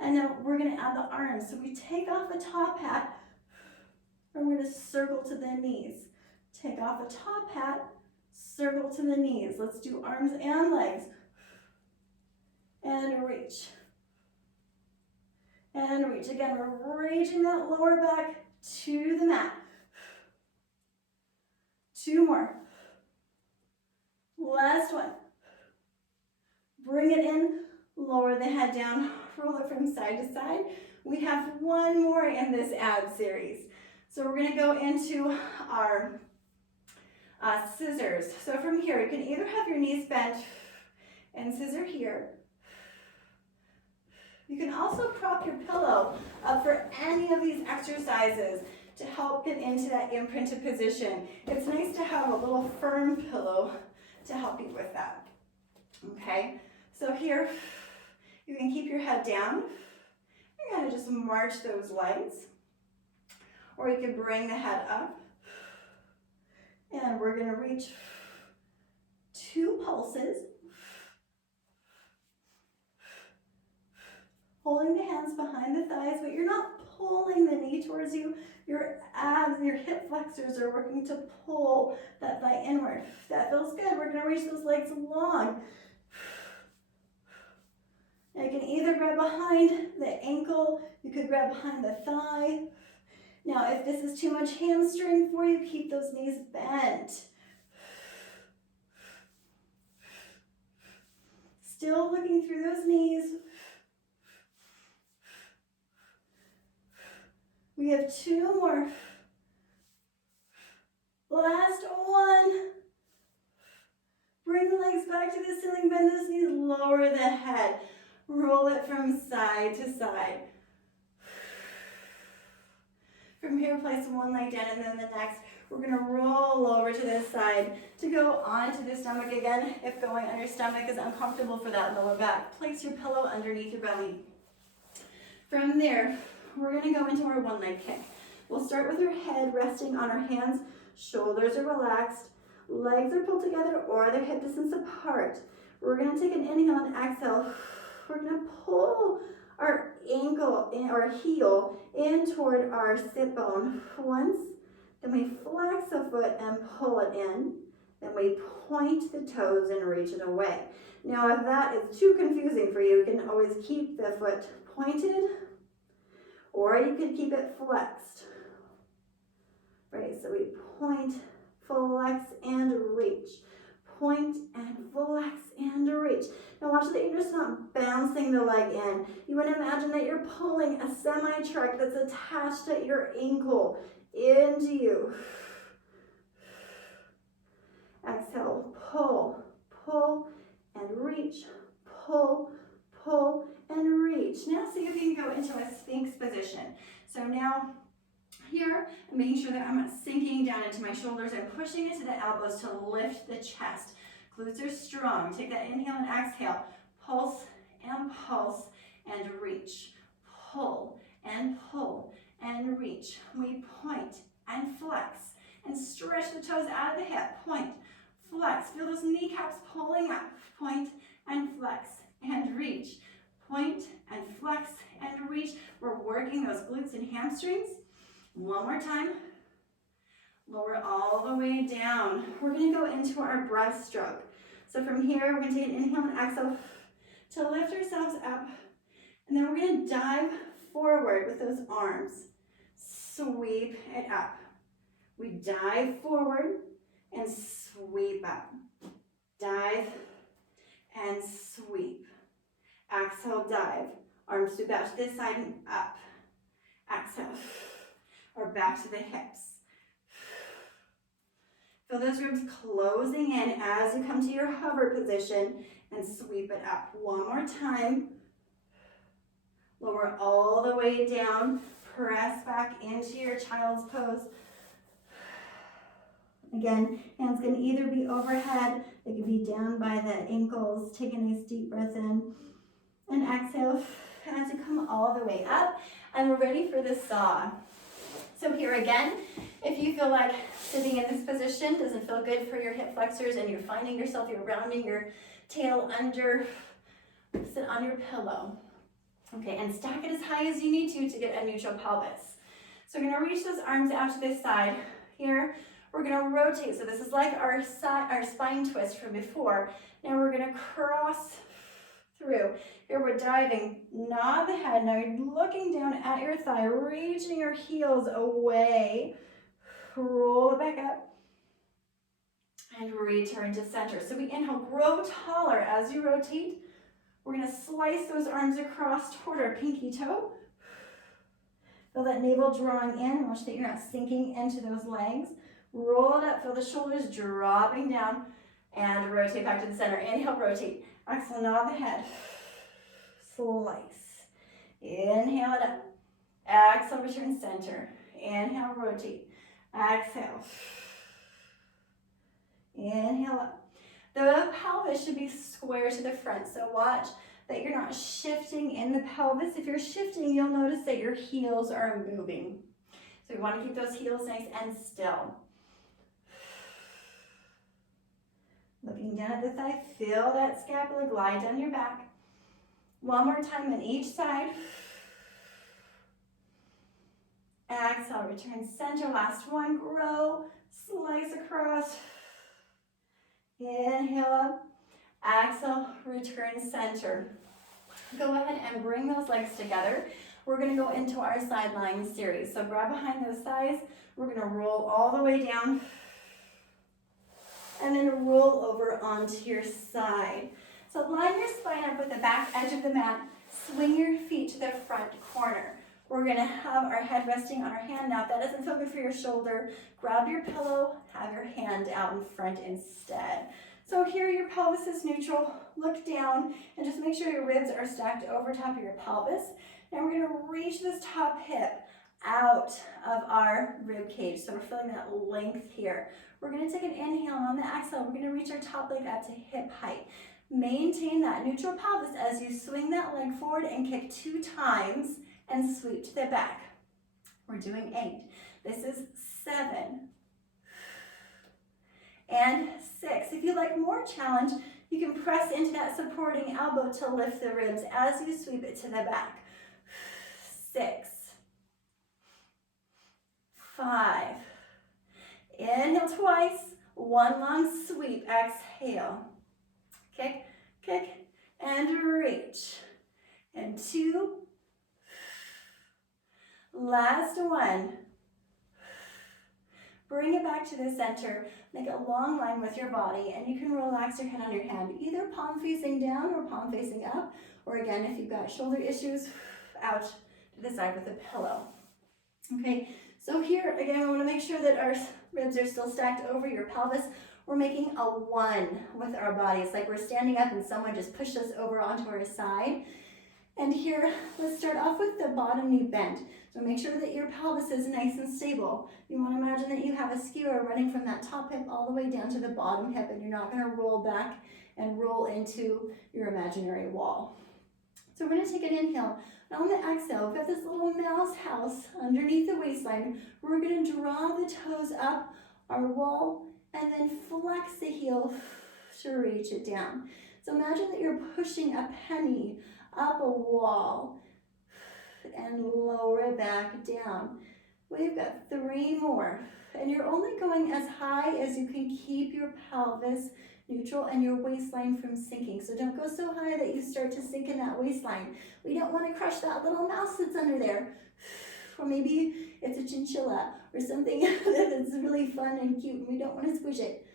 And now we're going to add the arms. So we take off the top hat, and we're going to circle to the knees. Take off the top hat, circle to the knees. Let's do arms and legs. And reach. And reach. Again, we're reaching that lower back to the mat. 2 more. Last one. Bring it in, lower the head down, roll it from side to side. We have 1 more in this ab series. So we're going to go into our scissors. So from here, you can either have your knees bent and scissor here. You can also prop your pillow up for any of these exercises to help get into that imprinted position. It's nice to have a little firm pillow to help you with that. Okay, so here you can keep your head down. You're going to just march those legs, or you can bring the head up, and we're going to reach 2 pulses, holding the hands behind the thighs, but you're not pulling the knee towards you. Your abs, your hip flexors are working to pull that thigh inward. That feels good. We're going to reach those legs long. Now you can either grab behind the ankle, you could grab behind the thigh. Now if this is too much hamstring for you, keep those knees bent. Still looking through those knees. We have 2 more. Last one. Bring the legs back to the ceiling, bend those knees, lower the head. Roll it from side to side. From here, place 1 leg down, and then the next. We're going to roll over to this side to go onto the stomach again. If going on your stomach is uncomfortable for that lower back, place your pillow underneath your belly. From there, we're going to go into our 1 leg kick. We'll start with our head resting on our hands, shoulders are relaxed, legs are pulled together or they're hip distance apart. We're going to take an inhale and exhale. We're going to pull our ankle or heel in toward our sit bone once. Then we flex a foot and pull it in. Then we point the toes and reach it away. Now if that is too confusing for you, you can always keep the foot pointed, or you could keep it flexed. Right, so we point, flex, and reach. Point and flex and reach. Now watch that you're just not bouncing the leg in. You want to imagine that you're pulling a semi-truck that's attached at your ankle into you. Exhale, pull, pull, and reach. Pull, pull, and reach. Now see if you can go into a Sphinx position. So now here, I'm making sure that I'm not sinking down into my shoulders. I'm pushing into the elbows to lift the chest. Glutes are strong. Take that inhale and exhale. Pulse and reach. Pull and reach. We point and flex and stretch the toes out of the hip. Point, flex. Feel those kneecaps pulling up. Point and flex and reach. Point and flex and reach. We're working those glutes and hamstrings. 1 more time. Lower all the way down. We're going to go into our breaststroke. So from here, we're going to take an inhale and exhale. to lift ourselves up. And then we're going to dive forward with those arms. Sweep it up. We dive forward and sweep up. Dive and sweep. Exhale, dive. Arms sweep out to this side and up. Exhale. Or back to the hips. Feel those ribs closing in as you come to your hover position and sweep it up. One more time. Lower all the way down. Press back into your child's pose. Again, hands can either be overhead, they can be down by the ankles. Take a nice deep breath in and exhale as you come all the way up. And we're ready for the saw. So here again, if you feel like sitting in this position doesn't feel good for your hip flexors and you're finding yourself, you're rounding your tail under, sit on your pillow. Okay, and stack it as high as you need to get a neutral pelvis. So we're gonna reach those arms out to this side. Here, we're gonna rotate. So this is like our spine twist from before. Now we're gonna cross through. Here we're diving, nod the head. Now you're looking down at your thigh, reaching your heels away. Roll it back up and return to center. So we inhale, grow taller as you rotate. We're gonna slice those arms across toward our pinky toe. Feel that navel drawing in. Watch that you're not sinking into those legs. Roll it up, feel the shoulders dropping down and rotate back to the center. Inhale, rotate. Exhale, nod the head. Slice. Inhale it up. Exhale, return center. Inhale, rotate. Exhale. Inhale up. The pelvis should be square to the front, so watch that you're not shifting in the pelvis. If you're shifting, you'll notice that your heels are moving. So we want to keep those heels nice and still. Looking down at the thigh, feel that scapula glide down your back. One more time on each side. Exhale, return center. Last one, grow, slice across. Inhale up. Exhale, return center. Go ahead and bring those legs together. We're going to go into our side lying series. So grab behind those thighs. We're going to roll all the way down and then roll over onto your side. So line your spine up with the back edge of the mat. Swing your feet to the front corner. We're going to have our head resting on our hand. Now, if that doesn't feel good for your shoulder, grab your pillow, have your hand out in front instead. So here your pelvis is neutral. Look down and just make sure your ribs are stacked over top of your pelvis. Now we're going to reach this top hip out of our rib cage. So we're feeling that length here. We're going to take an inhale, and on the exhale, we're going to reach our top leg up to hip height. Maintain that neutral pelvis as you swing that leg forward and kick 2 times and sweep to the back. We're doing 8. This is 7 and 6. If you like more challenge, you can press into that supporting elbow to lift the ribs as you sweep it to the back. 6, 5. Inhale twice, 1 long sweep, exhale. Kick, kick, and reach. And 2. Last one. Bring it back to the center. Make a long line with your body, and you can relax your head on your hand, either palm facing down or palm facing up, or again, if you've got shoulder issues, out to the side with a pillow. Okay, so here, again, I want to make sure that our ribs are still stacked over your pelvis. We're making a 1 with our body. It's like we're standing up and someone just pushed us over onto our side. And here, let's start off with the bottom knee bent. So make sure that your pelvis is nice and stable. You want to imagine that you have a skewer running from that top hip all the way down to the bottom hip, and you're not going to roll back and roll into your imaginary wall. So we're going to take an inhale. And on the exhale, we've got this little mouse house underneath the waistline. We're going to draw the toes up our wall and then flex the heel to reach it down. So imagine that you're pushing a penny up a wall and lower it back down. We've got 3 more. And you're only going as high as you can keep your pelvis neutral and your waistline from sinking. So don't go so high that you start to sink in that waistline. We don't want to crush that little mouse that's under there. Or maybe it's a chinchilla or something that's really fun and cute and we don't want to squish it.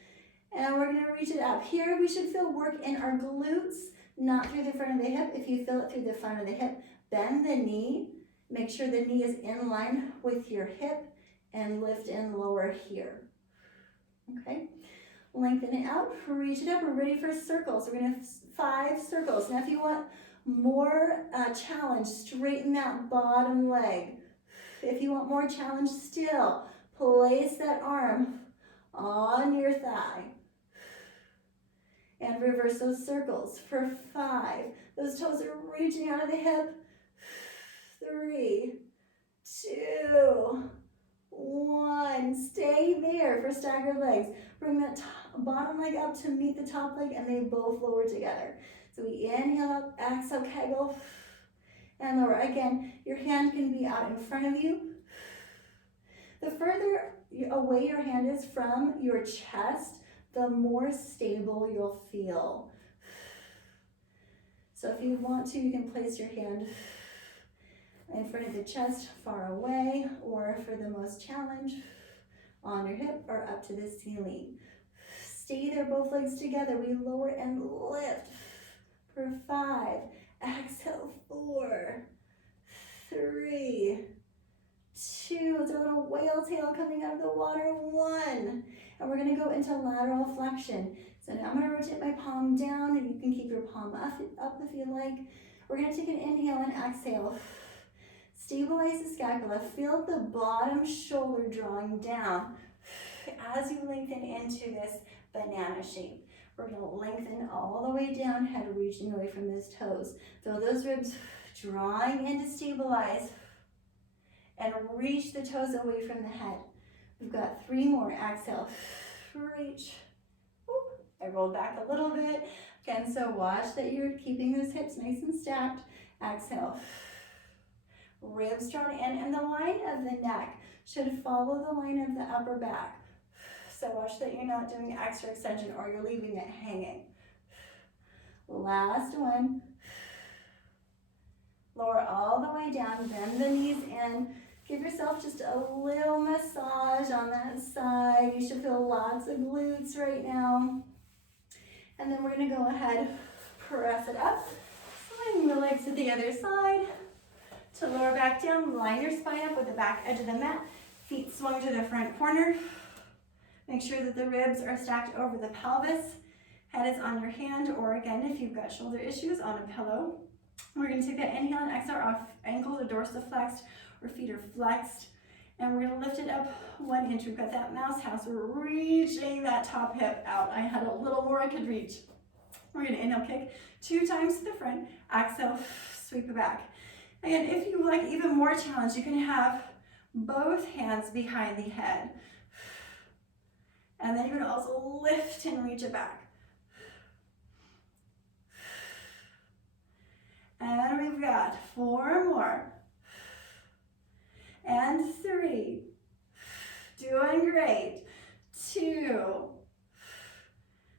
And we're going to reach it up. Here we should feel work in our glutes, not through the front of the hip. If you feel it through the front of the hip, bend the knee. Make sure the knee is in line with your hip and lift and lower here. Okay? Lengthen it out, reach it up. We're ready for circles. We're going to have 5 circles. Now if you want more challenge, straighten that bottom leg. If you want more challenge still, place that arm on your thigh. And reverse those circles for 5. Those toes are reaching out of the hip. 3, 2, 1. Stay there for staggered legs. Bring that bottom leg up to meet the top leg and they both lower together. So we inhale up, exhale, kegel, and lower. Again, your hand can be out in front of you. The further away your hand is from your chest, the more stable you'll feel. So if you want to, you can place your hand in front of the chest, far away, or for the most challenge, on your hip or up to the ceiling. Stay there, both legs together. We lower and lift for 5. Exhale, 4, 3, 2. It's our little whale tail coming out of the water. 1. And we're going to go into lateral flexion. So now I'm going to rotate my palm down, and you can keep your palm up if you like. We're going to take an inhale and exhale. Stabilize the scapula. Feel the bottom shoulder drawing down as you lengthen into this banana shape. We're going to lengthen all the way down, head reaching away from those toes. Feel those ribs drawing in to stabilize and reach the toes away from the head. We've got 3 more. Exhale, reach. I rolled back a little bit. Again, so watch that you're keeping those hips nice and stacked. Exhale. Ribs drawn in, and the line of the neck should follow the line of the upper back. So watch that you're not doing extra extension or you're leaving it hanging. Last one. Lower all the way down, bend the knees in. Give yourself just a little massage on that side. You should feel lots of glutes right now. And then we're going to go ahead, press it up, swing the legs to the other side. To lower back down, line your spine up with the back edge of the mat. Feet swung to the front corner. Make sure that the ribs are stacked over the pelvis. Head is on your hand, or again, if you've got shoulder issues, on a pillow. We're going to take that inhale and exhale. Our ankles are dorsiflexed, or feet are flexed. And we're going to lift it up 1 inch. We've got that mouse house. We're reaching that top hip out. I had a little more I could reach. We're going to inhale, kick 2 times to the front. Exhale, sweep it back. Again, if you like even more challenge, you can have both hands behind the head. And then you're going to also lift and reach it back. And we've got 4 more. And 3. Doing great. 2.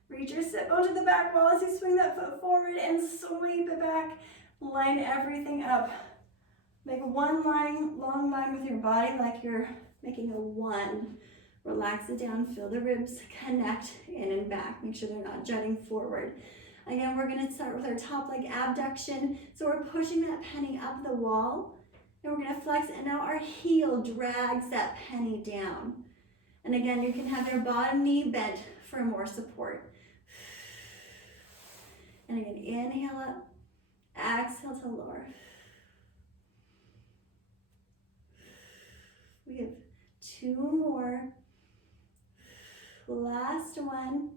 Reach your sit bone to the back wall as you swing that foot forward and sweep it back. Line everything up. Make one long line with your body like you're making a 1. Relax it down, feel the ribs connect in and back. Make sure they're not jutting forward. Again, we're going to start with our top leg abduction. So we're pushing that penny up the wall, and we're going to flex, and now our heel drags that penny down. And again, you can have your bottom knee bent for more support. And again, inhale up, exhale to lower. We have 2 more. Last one.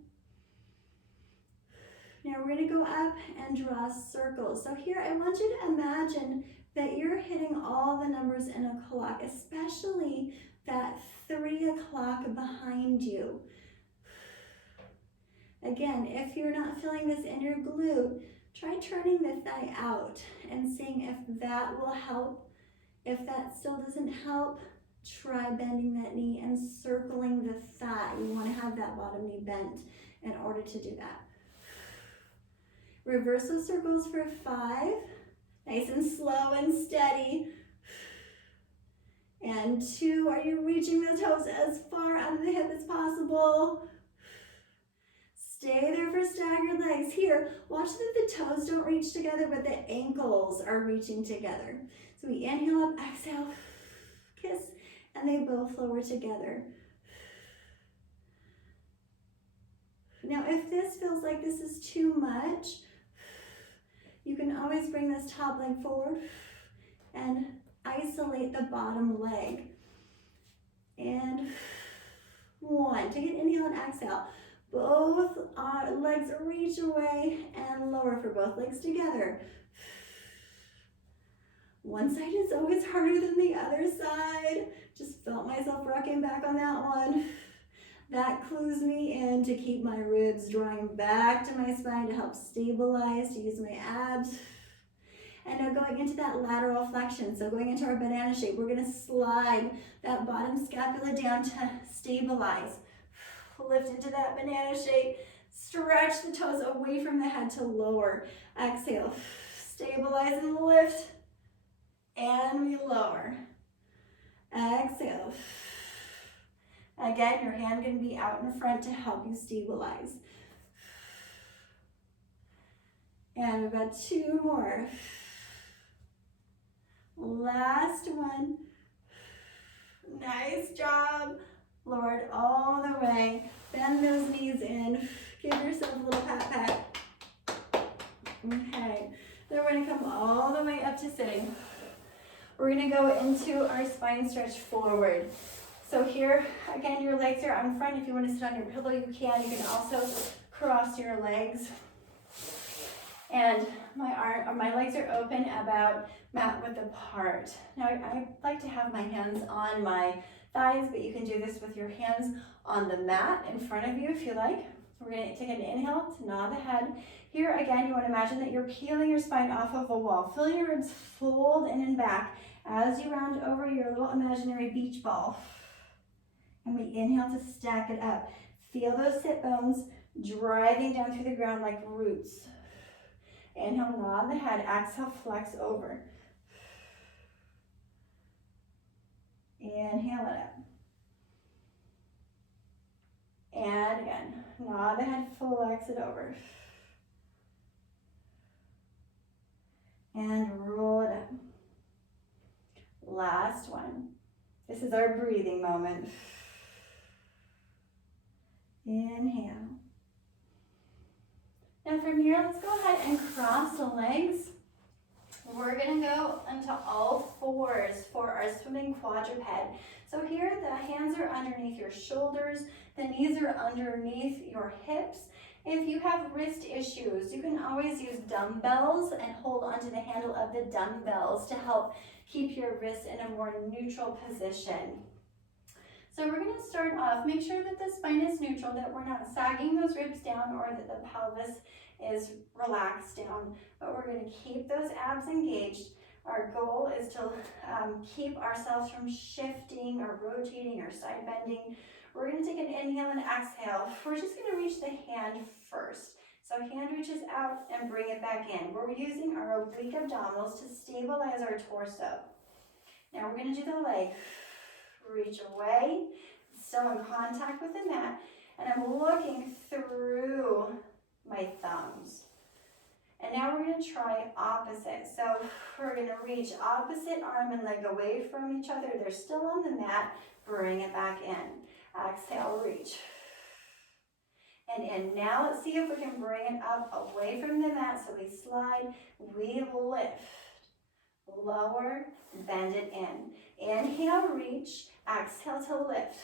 Now we're going to go up and draw circles. So here I want you to imagine that you're hitting all the numbers in a clock, especially that 3 o'clock behind you. Again, if you're not feeling this in your glute, try turning the thigh out and seeing if that will help. If that still doesn't help, Try bending that knee and circling the thigh. You want to have that bottom knee bent in order to do that. Reverse those circles for 5. Nice and slow and steady. And 2, are you reaching the toes as far out of the hip as possible? Stay there for staggered legs. Here, watch that the toes don't reach together, but the ankles are reaching together. So we inhale up, exhale, kiss, and they both lower together. Now, if this feels like this is too much, you can always bring this top leg forward and isolate the bottom leg. And 1, take an inhale and exhale. Both legs reach away and lower for both legs together. One side is always harder than the other side. Just felt myself rocking back on that one. That clues me in to keep my ribs drawing back to my spine to help stabilize, to use my abs. And now going into that lateral flexion, so going into our banana shape, we're gonna slide that bottom scapula down to stabilize. Lift into that banana shape, stretch the toes away from the head to lower. Exhale, stabilize and lift, and we lower. Exhale. Again, your hand can be out in front to help you stabilize. And we've got 2 more. Last one. Nice job. Lower it all the way. Bend those knees in. Give yourself a little pat pat. Okay. Then we're going to come all the way up to sitting. We're going to go into our spine stretch forward. So here, again, your legs are out in front. If you want to sit on your pillow, you can. You can also cross your legs. And my legs are open about mat width apart. Now, I like to have my hands on my thighs, but you can do this with your hands on the mat in front of you if you like. We're going to take an inhale to nod the head. Here, again, you want to imagine that you're peeling your spine off of a wall. Feel your ribs fold in and back as you round over your little imaginary beach ball. And we inhale to stack it up. Feel those sit bones driving down through the ground like roots. Inhale, nod the head. Exhale, flex over. Inhale it up. And again, nod the head, flex it over. And roll it up. Last one. This is our breathing moment. Inhale. Now from here, let's go ahead and cross the legs. We're going to go into all fours for our swimming quadruped. So here, the hands are underneath your shoulders, the knees are underneath your hips. If you have wrist issues, you can always use dumbbells and hold onto the handle of the dumbbells to help keep your wrists in a more neutral position. So we're going to start off, make sure that the spine is neutral, that we're not sagging those ribs down or that the pelvis is relaxed down, but we're going to keep those abs engaged. Our goal is to keep ourselves from shifting or rotating or side bending. We're going to take an inhale and exhale. We're just going to reach the hand first. So hand reaches out and bring it back in. We're using our oblique abdominals to stabilize our torso. Now we're going to do the leg. Reach away, still in contact with the mat, and I'm looking through my thumbs. And now we're going to try opposite. So we're going to reach opposite arm and leg away from each other. They're still on the mat. Bring it back in. Exhale, reach. And in. Now let's see if we can bring it up away from the mat. So we slide, we lift, lower, bend it in. Inhale, reach. Exhale to lift.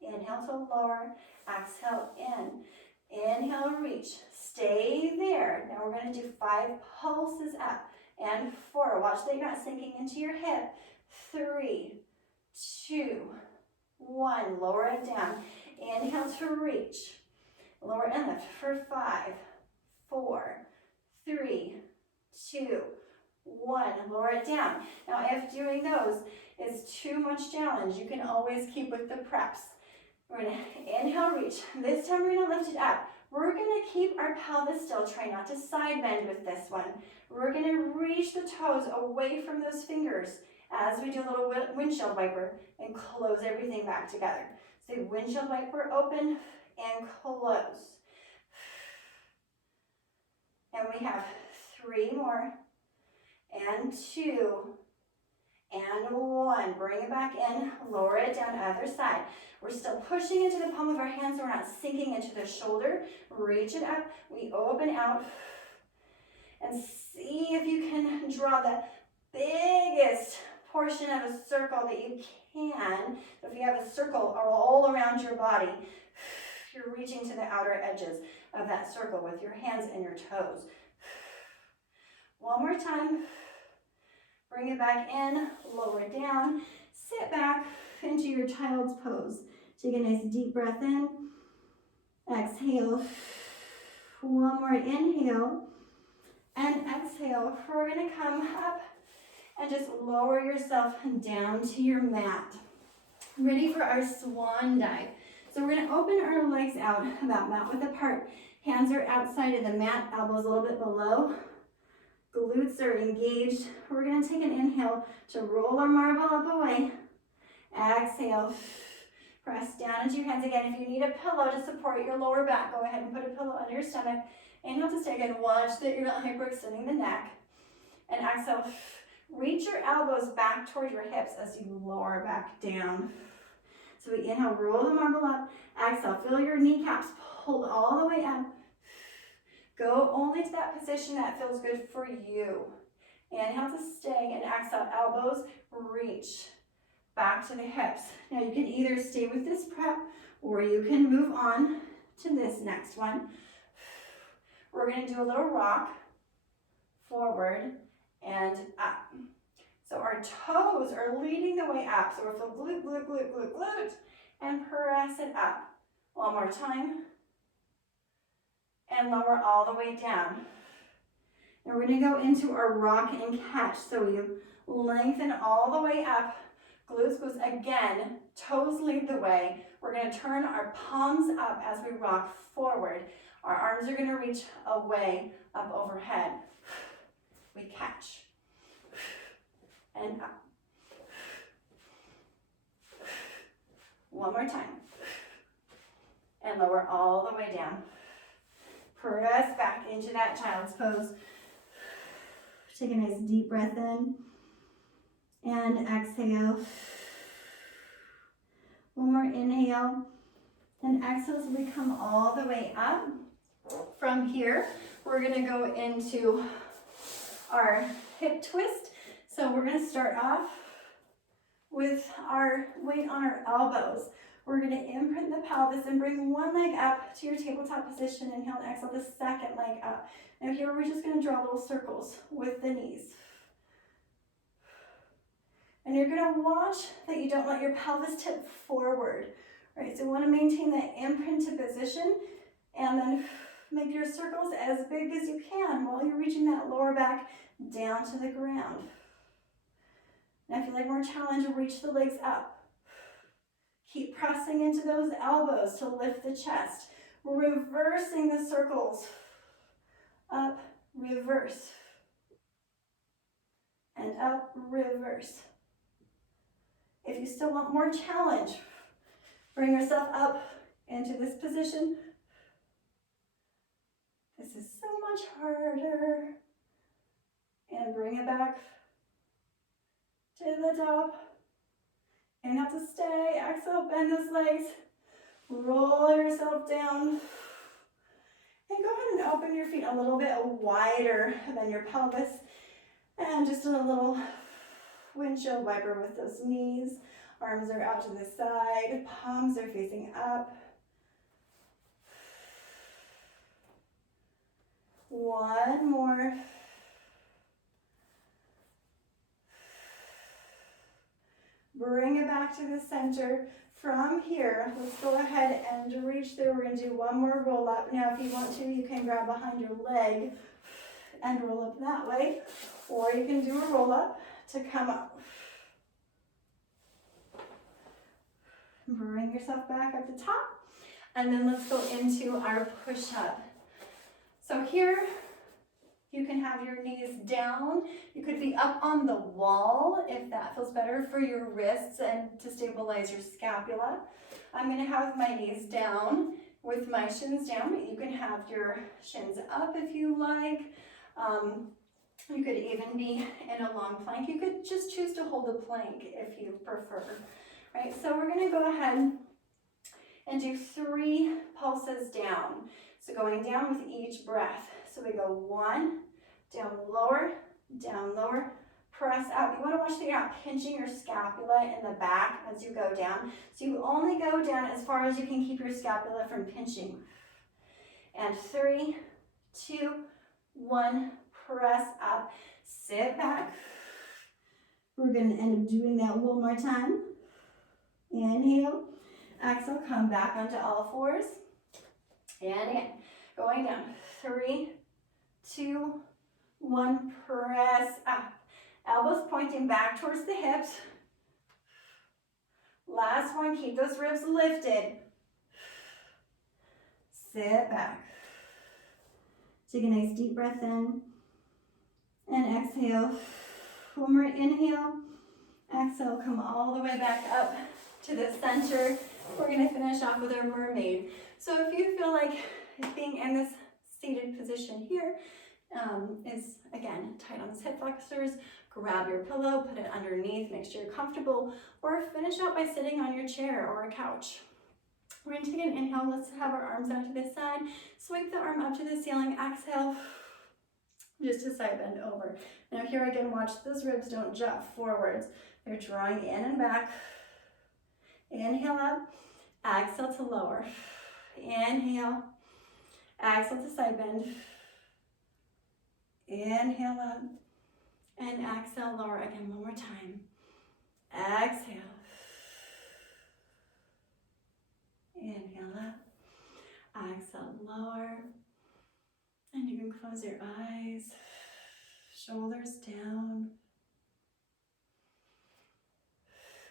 Inhale to lower. Exhale in. Inhale, reach. Stay there. Now we're going to do 5 pulses up and 4. Watch that you're not sinking into your hip. 3, 2, 1. Lower it down. Inhale to reach. Lower and lift for 5, 4, 3, 2, 1, lower it down. Now if doing those is too much challenge, you can always keep with the preps. We're gonna inhale, reach. This time we're gonna lift it up. We're gonna keep our pelvis still, try not to side bend with this one. We're gonna reach the toes away from those fingers as we do a little windshield wiper and close everything back together. So windshield wiper open and close. And we have 3 more, and 2, and 1. Bring it back in, lower it down, other side. We're still pushing into the palm of our hands so we're not sinking into the shoulder. Reach it up, we open out, and see if you can draw the biggest portion of a circle that you can. So if you have a circle all around your body, you're reaching to the outer edges of that circle with your hands and your toes. One more time. Bring it back in, lower it down, sit back into your child's pose. Take a nice deep breath in, exhale. One more inhale and exhale. We're gonna come up and just lower yourself down to your mat. Ready for our swan dive. So we're gonna open our legs out about mat width apart. Hands are outside of the mat, elbows a little bit below. Glutes are engaged. We're gonna take an inhale to roll our marble up away. Exhale, press down into your hands again. If you need a pillow to support your lower back, go ahead and put a pillow under your stomach. Inhale to stay again. Watch that you're not hyperextending the neck. And exhale, reach your elbows back toward your hips as you lower back down. So we inhale, roll the marble up. Exhale, feel your kneecaps pulled all the way up. Go only to that position that feels good for you. Inhale to stay, and exhale, elbows reach back to the hips. Now you can either stay with this prep or you can move on to this next one. We're going to do a little rock forward and up. So our toes are leading the way up. So we'll feel glute, glute, glute, glute, glute, and press it up. One more time. And lower all the way down. And we're going to go into our rock and catch. So you lengthen all the way up. Glutes goes again. Toes lead the way. We're going to turn our palms up as we rock forward. Our arms are going to reach away, up overhead. We catch. And up. One more time. And lower all the way down. Press back into that child's pose. Take a nice deep breath in. And exhale. One more inhale. And exhale as we come all the way up. From here, we're going to go into our hip twist. So we're going to start off with our weight on our elbows. We're going to imprint the pelvis and bring one leg up to your tabletop position. Inhale and exhale the second leg up. Now here we're just going to draw little circles with the knees. And you're going to watch that you don't let your pelvis tip forward. Right? So you want to maintain that imprinted position and then make your circles as big as you can while you're reaching that lower back down to the ground. Now if you like more challenge, reach the legs up. Keep pressing into those elbows to lift the chest. We're reversing the circles. Up, reverse. And up, reverse. If you still want more challenge, bring yourself up into this position. This is so much harder. And bring it back to the top. Inhale to stay, exhale, bend those legs, roll yourself down, and go ahead and open your feet a little bit wider than your pelvis, and just a little windshield wiper with those knees. Arms are out to the side, palms are facing up. One more. Bring it back to the center. From here, let's go ahead and reach through. We're going to do one more roll up. Now, if you want to, you can grab behind your leg and roll up that way, or you can do a roll up to come up. Bring yourself back up to top, and then let's go into our push-up. So here, you can have your knees down. You could be up on the wall if that feels better for your wrists and to stabilize your scapula. I'm gonna have my knees down with my shins down, but you can have your shins up if you like. You could even be in a long plank. You could just choose to hold a plank if you prefer, right? So we're gonna go ahead and do 3 pulses down. So going down with each breath. So we go 1, down lower, press up. You want to watch that you're not pinching your scapula in the back as you go down. So you only go down as far as you can keep your scapula from pinching. And 3, 2, 1, press up, sit back. We're going to end up doing that one more time. Inhale, exhale, come back onto all fours. And again, going down. 3, 2, 1, press up. Elbows pointing back towards the hips. Last one, keep those ribs lifted. Sit back. Take a nice deep breath in and exhale. One more inhale. Exhale, come all the way back up to the center. We're going to finish off with our mermaid. So if you feel like being in this seated position here is, again, tight on those hip flexors, grab your pillow, put it underneath, make sure you're comfortable, or finish out by sitting on your chair or a couch. We're going to take an inhale. Let's have our arms out to the side. Sweep the arm up to the ceiling. Exhale, just a side bend over. Now here again, watch those ribs don't jut forwards. They're drawing in and back. Inhale up, exhale to lower. Inhale, exhale to side bend. Inhale up, and exhale, lower. Again, one more time. Exhale. Inhale up, exhale, lower. And you can close your eyes, shoulders down.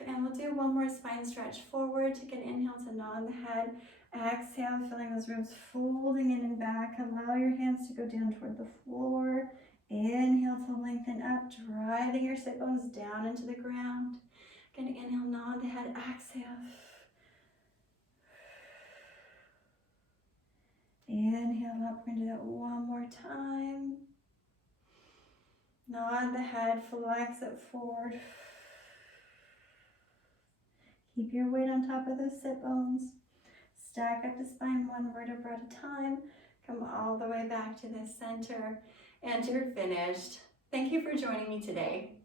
And we'll do one more spine stretch forward. Take an inhale to nod the head. Exhale, feeling those ribs folding in and back. Allow your hands to go down toward the floor. Inhale to lengthen up, driving your sit bones down into the ground. Again, inhale, nod the head. Exhale. Inhale up. We're going to do that one more time. Nod the head, flex it forward. Keep your weight on top of those sit bones. Stack up the spine one vertebra at a time. Come all the way back to the center. And you're finished. Thank you for joining me today.